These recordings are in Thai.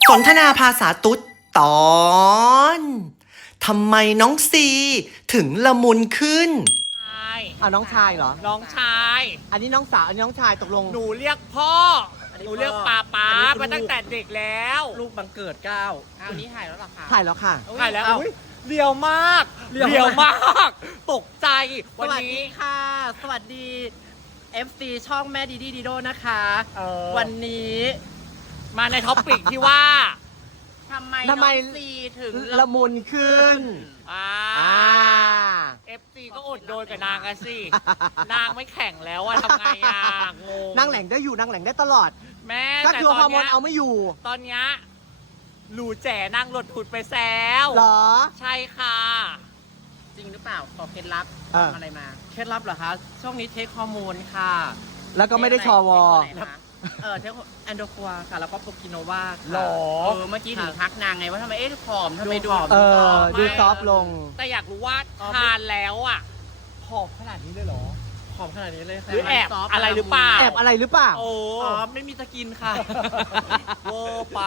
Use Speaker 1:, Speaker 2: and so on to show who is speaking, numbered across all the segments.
Speaker 1: สนทนาภาษาตุ๊ดตอนทำไมน้องซีถึงละมุนขึ้น
Speaker 2: เอาน้องชายเหรอ
Speaker 3: น้องชาย
Speaker 2: อันนี้น้องสาวอันนี้น้องชายตกลง
Speaker 3: หนูเรียกพ่อ หนูเรียกป้ามาตั้งแต่เด็กแล้ว
Speaker 4: ลูกบังเกิด9
Speaker 3: อันนี้ถ่ายแล้วหรอคะ
Speaker 2: ถ่ายแล้วค่ะ
Speaker 3: ถ่ายแล้วเรียวมากเรียวมาก ตกใจ
Speaker 4: ส
Speaker 3: วัน
Speaker 4: วัส
Speaker 3: นี้
Speaker 4: ดีค่ะ สวัสดี FC ช่องแม่ดีดีโดนะคะ วันนี้
Speaker 3: มาในท็อปิกที่ว่า
Speaker 4: ทำไม
Speaker 2: ทำไม
Speaker 4: น้องซีถึง
Speaker 2: ละมุนขึ้น
Speaker 3: FC ก็อดโดนกับนางกันสิ นางไม่แข่งแล้วอะทำไงอะงง
Speaker 2: นั่งแหล่งได้อยู่นั่งแหล่งได้ตลอด
Speaker 3: แม่
Speaker 2: ก็
Speaker 3: แต่
Speaker 2: คือ
Speaker 3: ต
Speaker 2: ฮอ
Speaker 3: อน
Speaker 2: ร์โมน
Speaker 3: เนี้ย
Speaker 2: เอาไม่อยู่
Speaker 3: ตอนเนี้ยหลูแจ๋นางหลดถุดไปแซว
Speaker 2: เหรอ
Speaker 3: ใช่ค่ะ
Speaker 4: จริงหรือเปล่าขอเคล็ดลับ
Speaker 2: อ่า
Speaker 4: ทำอะไรมา เคล็ดลับเหรอคะ ช่วงนี้เทคฮอร์โมนค่ะ
Speaker 2: แล้วก็ไม่ได้ชอวอ
Speaker 4: เทคอะไรนะเทคแอนโดควาค่ะ แล้วก็โปรกิโนวา
Speaker 3: หร
Speaker 4: ค่ะ
Speaker 3: อ
Speaker 4: เมื่อกี้ถึงทักนางไงว่าทำไมผอมทำไมดู
Speaker 2: ดูซอฟต์ลง
Speaker 3: แต่อยากรู้ว่าทานแล้วอ่ะ
Speaker 4: ผอมขนาดนี้เลยเหรอ ผอมขนาดนี้เลยค่ะ
Speaker 3: หรือแอบอะไรหรือเปล่า
Speaker 2: แอบอะไรหรือเปล่า
Speaker 3: โอ้
Speaker 4: ไม่มีจะกินค่ะ
Speaker 3: โว้ไป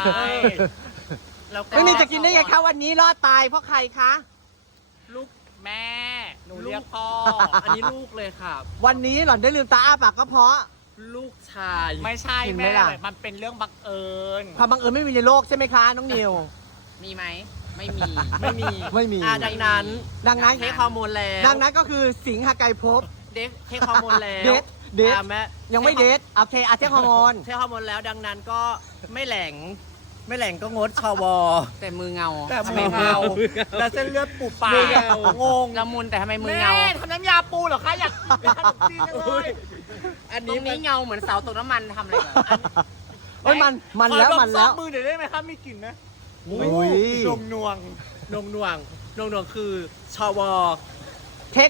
Speaker 4: แล้วก็
Speaker 2: ไม่มีจะกินได้ไงคะวันนี้รอดตายเพราะใครคะ
Speaker 3: ลูกแม่ หนูเรียกพ่อ
Speaker 4: อันนี้ลูกเลยค่ะ
Speaker 2: วันนี้หล่อนได้ลืมตาอ้าปากก็เพราะ
Speaker 4: ลูกชาย
Speaker 3: ไม่ใช่
Speaker 2: เห็นไหม
Speaker 3: แม่
Speaker 2: ล่ะ
Speaker 3: มันเป็นเรื่องบังเอิญ
Speaker 2: ความบังเอิญไม่มีในโลกใช่ไหมคะน้องนิว
Speaker 4: มีไหม ไม่มี ไม่มี
Speaker 2: ไม่มี
Speaker 4: ดังนั้น
Speaker 2: ดังนั้น
Speaker 4: เทคฮอร์โมนแล้ว
Speaker 2: ดังนั้นก็คือสิงหาไกรภพ
Speaker 4: เทคฮอร์โมนแล้ว
Speaker 2: เดทเดท
Speaker 4: แม่
Speaker 2: ยังไม่เดทโอเคอาเทคฮอร์โมน
Speaker 4: เทคฮอร์โมนแล้วดังนั้นก็ไม่แหลง ไม่แหลงก็งดชวแต่มือเงา
Speaker 3: แต่มือเงาแล้วเส้นเลือดปูปาก
Speaker 4: มือเงาง
Speaker 3: ง
Speaker 4: ละมุนแต่ทำไมมือ
Speaker 3: แม่
Speaker 4: เงา
Speaker 3: ทำน้ำยาปูเหรอคะอยากกินขนมจีนจังเลย
Speaker 4: อันนี้เงาเหมือนเสาตกน้ำมันทำอะไรเหรอ
Speaker 2: เอ้ยมันแล้วมันแล้ว
Speaker 3: ขอดมซอกมือหน่อยได้ไหมคะมีกลิ่นไหม
Speaker 2: อุ้ย
Speaker 3: นวงนวง
Speaker 4: นงนวงนงนวงคือชว
Speaker 2: เทค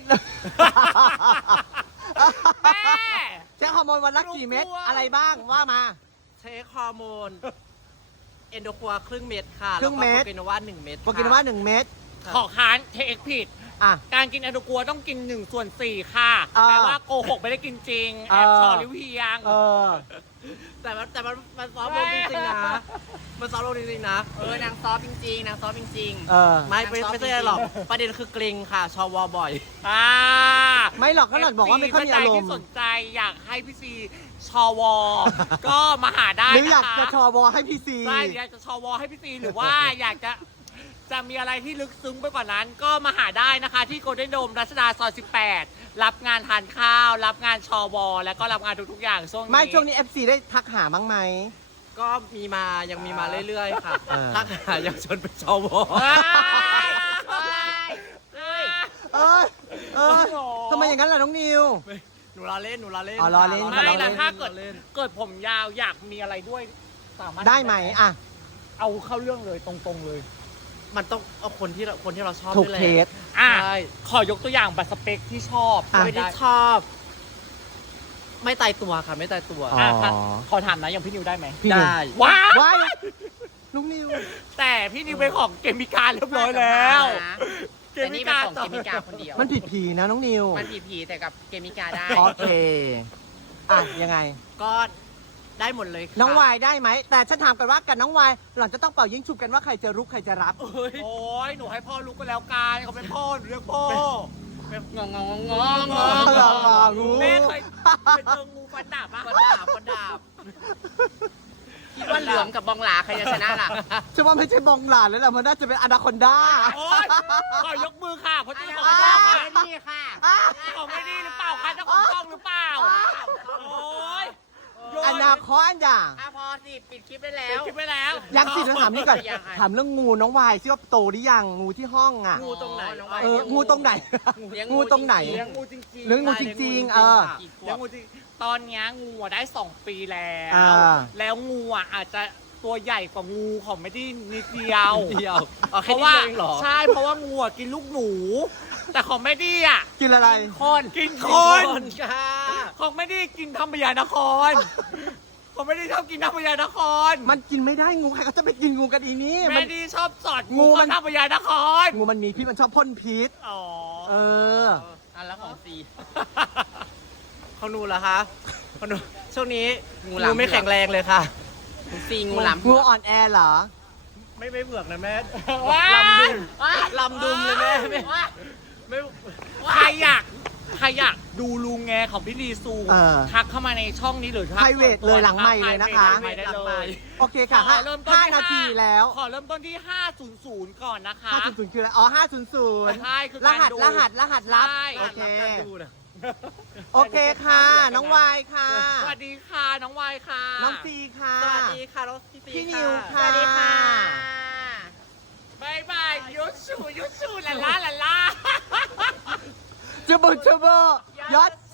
Speaker 3: แม่
Speaker 2: เทคฮอร์โมนวันละกี่เม็ด
Speaker 3: กลัว
Speaker 2: อะไรบ้างว่ามา
Speaker 4: เทคฮอร์โมน เอนโดควาครึ่งเม็ดค่ะ
Speaker 2: ครึ่งเม็ด
Speaker 4: แล้วก็โปรเกโนวา1 เม็ด
Speaker 2: โปรกินว่า1 เม็ด
Speaker 3: ขอค้านเทคผิด
Speaker 2: อ่ะ
Speaker 3: การกินอะโดกัวต้องกิน1/4ค่ะ
Speaker 2: อ่า
Speaker 3: แปลว่าโกหกไม่ได้กินจริง แอบ
Speaker 2: เออ
Speaker 3: ชอหรือเพียง
Speaker 2: เออ
Speaker 4: แต่มันซอฟต์ลงจริงๆนะ มันซอฟต์ลงจริงๆนะ นางซอฟต์จริงๆ นางซอฟต์จริง
Speaker 2: เออ
Speaker 4: ไม่ใช่หรอก ประเด็นคือเกรงค่ะ ชวบ่อย
Speaker 3: อ่า
Speaker 2: ไม่หรอกก็หล่อนบอกว่าไม่ค่อยมีอารม
Speaker 3: ที่
Speaker 2: ณ์
Speaker 3: สนใจอยากให้พี่ซีชอวอ ก็มาหาได้
Speaker 2: หรืออยาก
Speaker 3: นะคะ
Speaker 2: จะชอวอให้พี่ซี
Speaker 3: ใช่อยากจะชอวอให้พี่ซีหรือว่าอยากจะมีอะไรที่ลึกซึ้งไปกว่านั้น ก็มาหาได้นะคะที่โกลเด้นโดมรัชดาซอย18 รับงานทานข้าว รับงานชอวอ แล้วก็รับงานทุกๆอย่างช่วงนี้
Speaker 2: ไม่ช่วงนี้ FC ได้ทักหาบ้างไหม
Speaker 4: ก็ยังมีมาเรื่อยๆ ค่ะ
Speaker 2: เออ
Speaker 4: ทักหายังชวนเป็นชว
Speaker 3: เฮ้ยเฮ้ย
Speaker 2: เออเออทำไมอย่างนั้นล่ะน้องนิว
Speaker 4: หนูรอเล่น
Speaker 2: อ๋อรอเล่น
Speaker 3: ไม่
Speaker 2: เรา
Speaker 3: แล้ว
Speaker 2: เล่น
Speaker 3: ถ้าเกิดผมยาวอยากมีอะไรด้วยสามารถ
Speaker 2: ได้ไหมอ่ะ
Speaker 3: เอาเข้าเรื่องเลยตรงๆเลย
Speaker 4: มันต้องเอาคนที่เราชอบ
Speaker 2: ถูก
Speaker 4: ด้วยแหละ
Speaker 2: เคส
Speaker 3: อ่ะ
Speaker 4: ใช่
Speaker 3: ขอยกตัวอย่างบัตรสเปคที่ชอบ
Speaker 2: อ่ะ
Speaker 4: ไม่ได้ชอบ ไม่ตายตัวค่ะ ไม่ตายตัว
Speaker 2: อ๋อ
Speaker 3: อ่ะขอถามนะอย่างพี่นิวได้ไหม
Speaker 2: พี่นิว
Speaker 4: ได้
Speaker 3: ว้า
Speaker 2: ว้ายน้องนิว
Speaker 3: แต่พี่นิวเป็นของเกมมิการเรียบร้อยแล้ว
Speaker 4: แต่นี่เป็นของเกมิกาคนเดียว
Speaker 2: มันผิดผีนะน้องนิว
Speaker 4: มันผีแต่กับเกมิกาได้
Speaker 2: โอเค อ่ะยังไง
Speaker 4: ก็ได้หมดเลยค่ะ
Speaker 2: น้องวายได้ไหม แต่ฉันถามกันว่ากับน้องวายหล่อนจะต้องเป่ายิงฉุบกันว่าใครจะรุกใครจะรับ
Speaker 4: เอ้ย
Speaker 3: โอ้ยหนูให้พ่อลุกไปแล้วกันเขาเป็นพ่อหนูเรียกพ่อ
Speaker 4: งงงงงง
Speaker 2: งู
Speaker 3: แม่เคยเจองูฟันดาบปะ
Speaker 4: คนดาบคิดว่าเหลือมกับบองหลาใครจะชนะล่ะ
Speaker 2: ฉันว่าไม่ใช่บองหลานแล้วล่ะมันน่าจะเป็นอนาคอนด้า
Speaker 3: โอ้ยขอยกมือค่ะเพราะเจ้าของ
Speaker 4: ไม่
Speaker 3: ช่องอะ
Speaker 4: ดีค่ะ
Speaker 3: ของไม่ดีหรือเปล่าคะเจ้าของช่องหรือเปล่าโอ้ยโยน
Speaker 2: อนาคอนด้า
Speaker 4: พอสิปิดคลิปได้แล้ว
Speaker 3: คิดไปแล้ว
Speaker 2: ยังสิเราถามนี่ก่อน
Speaker 4: ยังไง
Speaker 2: ถามเรื่องงูน้องวายชื่อว่าโตหรือยังงูที่ห้องอ่ะ
Speaker 4: งูตรงไหน
Speaker 2: งูตรงไหน งูตรงไหน
Speaker 3: เลี้ยงงูจริงๆ
Speaker 2: เลี้ยงงูจริงๆเออ
Speaker 3: เลี้ยงงูจริงตอนเนี้ยงูอะได้2 ปีแล้ว
Speaker 2: อ่า
Speaker 3: แล้วงูอ่ะอาจจะตัวใหญ่กว่างูของไม่ได้นิดเดียว
Speaker 4: เดียว
Speaker 3: เพ
Speaker 4: แค่
Speaker 3: ราะ
Speaker 4: นี้
Speaker 3: ว่า
Speaker 4: เองเหรอ
Speaker 3: ใช่เพราะว่างูอ่ะกินลูกหนู แต่ของไม่ดีอ่ะ
Speaker 2: กินอะไร
Speaker 3: กินคน
Speaker 4: ค่ะ
Speaker 3: ของไม่ดีกินธรรมยานครของไม่ดีชอบกินธรรมยานคร
Speaker 2: มันกินไม่ได้งูใครเขาจะไปกินงูกันอีนี่มั
Speaker 3: แม่
Speaker 2: น
Speaker 3: ดีชอบสอด
Speaker 2: งู
Speaker 3: งู
Speaker 2: มั
Speaker 3: มัน นธรรมยานคร
Speaker 2: งูมันมีพิษมันชอบพ่นพิษ
Speaker 3: อ๋อ
Speaker 2: เออ
Speaker 4: อันแล้วของซีของหนูเหรอคะของหนูช่วงนี้งูไม่แข็งแรงเลยค่ะซีงูหลาม
Speaker 2: งูอ่อนแอเหรอ
Speaker 5: ไม่เผือกนะแม่
Speaker 3: ว้า
Speaker 4: ลำดุมเลยแม่ไม่
Speaker 3: ใครอยากดูลุงแงของพี่ลีซู
Speaker 2: เออ
Speaker 3: ทักเข้ามาในช่องนี้หรือทัก
Speaker 2: Private เลยหลังไมค์เลยนะคะ
Speaker 3: หลังไมค์ได้เลย
Speaker 2: โอเคค่ะ
Speaker 3: ขอเริ่มต้นที่
Speaker 2: 5 นาทีแล้ว
Speaker 3: ขอเริ่มต้นที่ 500 ก่อนนะคะ
Speaker 2: 500 คืออะไร อ๋อ 500
Speaker 3: ใช่คือ
Speaker 2: ร
Speaker 3: การ
Speaker 2: หัส
Speaker 3: ดู
Speaker 2: รหัสลับ
Speaker 3: ใช่
Speaker 2: โอเค
Speaker 5: ดูนะ
Speaker 2: โอเคค่ะ น้องวายค่ะ
Speaker 3: สวัสดีค่ะน้องวายค่ะ
Speaker 2: น้องซีค่ะ
Speaker 4: สวัสดีค่ะน้องพี่ซี
Speaker 2: พี่นิวค่ะ
Speaker 4: สวัสดีค่ะ
Speaker 3: บายบายยุดชูลาล่า
Speaker 2: จูบูยอด